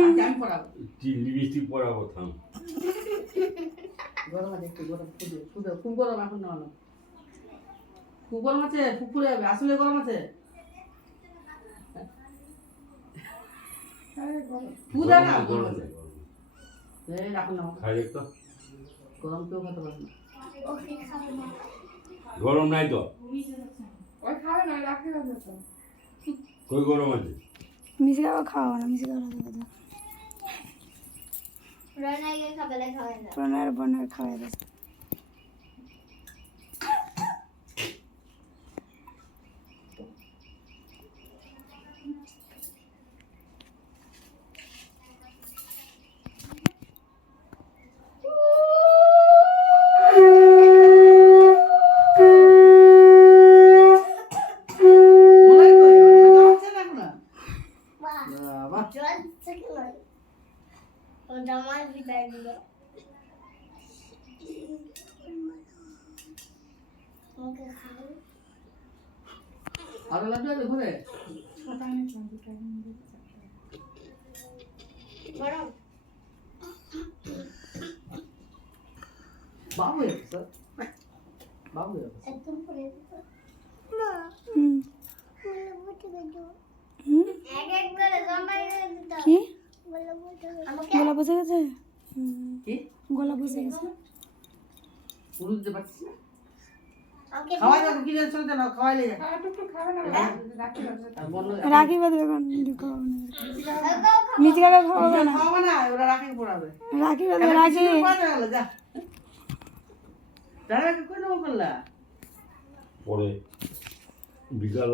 আমি পড়াবো। লিপস্টিক পরাবো থাম। গরম আছে একটু গরম শুধু খুব গরম এখন না খুব গরম আছে ফুফুরে যাবে আসলে গরম আছে পুদা না গরম আছে এই রাখুন না খাই তো গরম কেউ খেতে পারে না গরম নাই তো ওই খাবে না রাখি হবে তো কই গরম আছে মিশিয়ে খাওয়া না মিশিয়ে খাওয়া রনাইকে খাবে খাওয়া না প্রণয়ের বোনের খাওয়া দেয় জামাই বিদায় দিল ওকে খাও আর লাগবে ঘরে গরম বাবু স্যার বাবু একদম পরে না এক এক করে জামাই দিতে কি আমাকে গলা বসে গেছে কি গলা বসে গেছে পুরো দিতে পারছিস না আমাকে খাওয়াই দাও কি চলে না খাওয়াইলে যা খাওয়া টুকটু খাবে না রাখি হবে আর বন্ধ রাখি বাঁধবে এখন খাওয়াবো না মিচিকাকে খাওয়াবে না খাওয়াবে না ওরা রাখি পড়াবে রাখি বাঁধবে রাখি পড়াতে গেল যা তারা কি কই নাম করলা পরে বিকাল